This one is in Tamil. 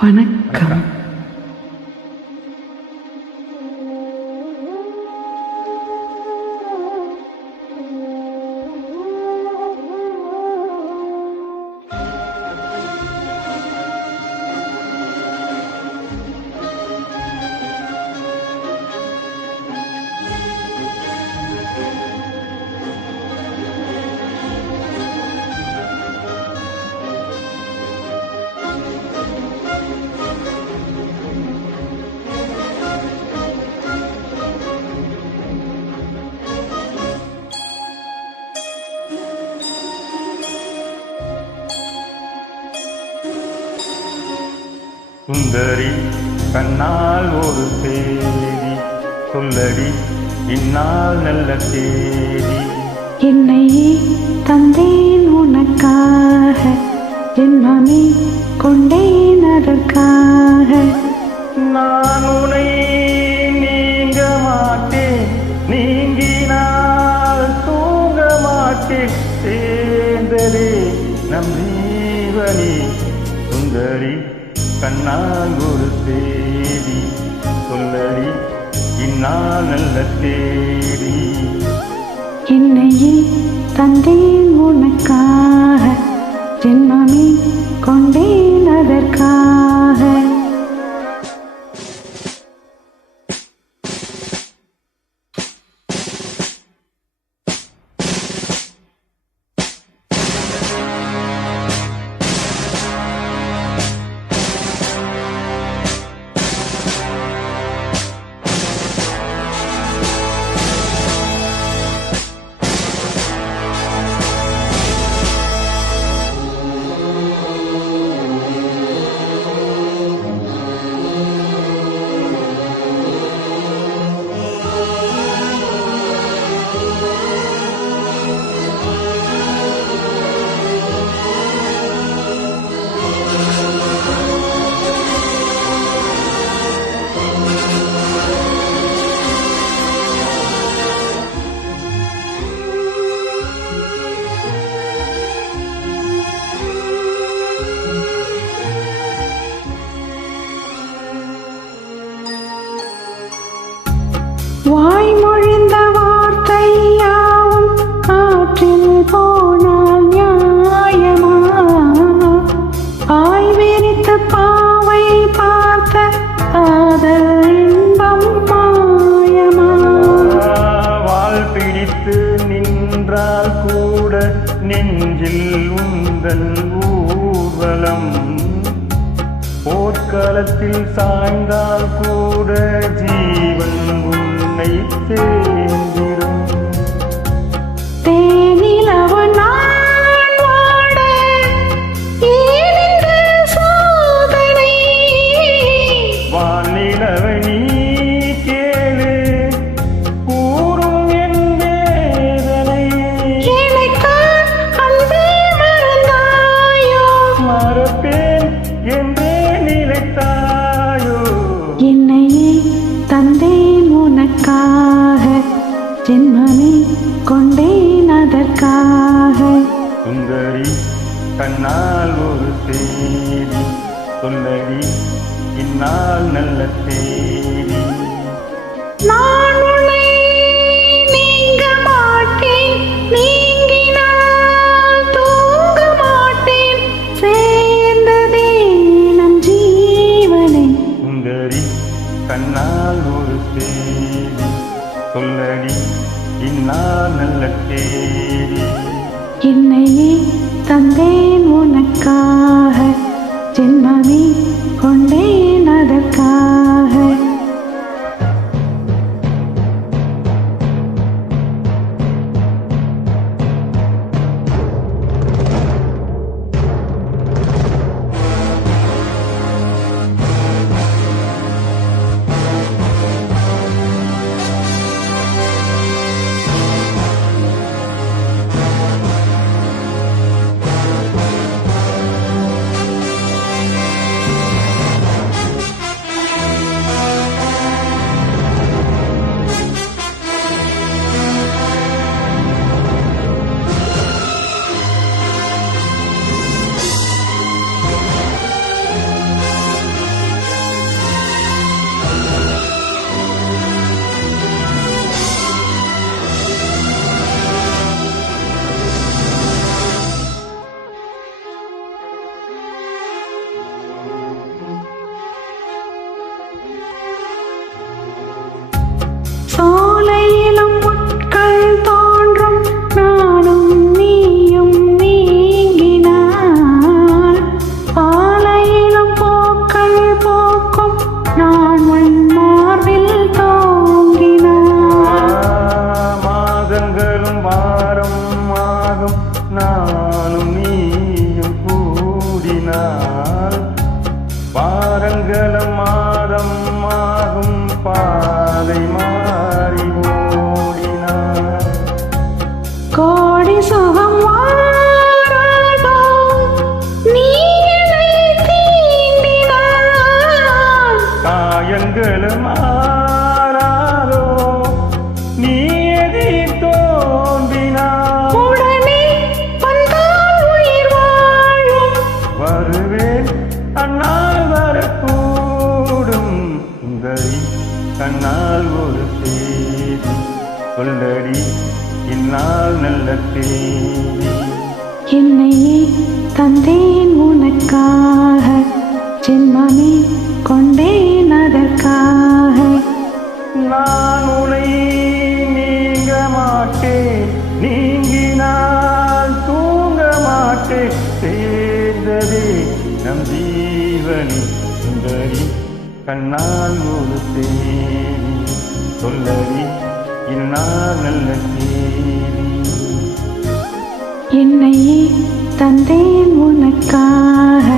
வணக்கம். சுந்தரி கண்ணால் ஒரு தேதி சொல்லடி இந்நாள் நல்ல தேதி. என்னை தந்தேன் உனக்காக, ஜென்மமே கொண்டேன் அதற்காக. நான் உனை நீங்க மாட்டேன், நீங்கினால் தூங்க மாட்டேன். சேர்ந்ததே நம் ஜீவனே. சுந்தரி கண்ணால் ஒரு தேதி சொல்லடி இந்நாள் நல்ல தேதி. என்னையே தந்தேன் உனக்காக, ஜென்மமே கொண்டேன் அதற்காக. வாய்மொழிந்த வார்த்தையாவும் காற்றில் போனால் நியாயமா? பாய் விரித்து பாவை பார்த்த காதல் இன்பம் மாயமா? வாள் பிடித்து நின்றால் கூட நெஞ்சில் உந்தன் ஊர்வலம். போர்க்களத்தில் சாய்ந்தால் கூட ஜீவன் உன்னை சேர்ந்திடும். தேனிலவு நான் வாட ஏனென்ற சோதனை? வானிலவை நீ கேளு கூறும் என் வேதனை. எனக்கான் அன்பே மறந்தாயோ? மறப்பேன் என்றே நிலைத்தாயோ. என்னையே தந்தேன் உனக்காக, ஜென்மமே கொண்டேன் அதற்காக. சுந்தரி கண்ணால் ஒரு தேதி சொல்லடி இந்நாள் நல்ல தேதி. நான் உன்னை நீங்க மாட்டேன், நீங்கினால் தூங்க மாட்டேன். சேர்ந்ததே நம் ஜீவனே. சுந்தரி கண்ணால் ஒரு தேதி சொல்லடி இந்நாள் நல்ல தேதி. என்னையே தந்தேன் உனக்காக, ஜென்மமே கொண்டேன் அதற்காக. போனால் வாரங்களும் மாதம் ஆகும் பாதை மாறி ஓடினார். கோடி சுகம் வாராதோ நீ என்னை தீண்டினாய். காயங்களும் மாறாதோ நீ எதிர் தோன்றினார். உடனே வந்தால் உயிர் வாழும். வருவேன் அந்நாள் வரக்கூடும். சுந்தரி கண்ணால் ஒரு செய்தி சொல்லடி இந்நாள் நல்ல தேதி. என்னையே தந்தேன் உனக்காக, ஜென்மமே கொண்டேன் அதற்காக. நான் உனை நீங்க மாட்டேன், நீங்கினால் தூங்க மாட்டேன். சேர்ந்ததே நம் ஜீவனி. சுந்தரி கண்ணால் ஒரு தேதி சொல்லடி இந்நாள் நல்ல தேதி. என்னையே தந்தேன் உனக்காக,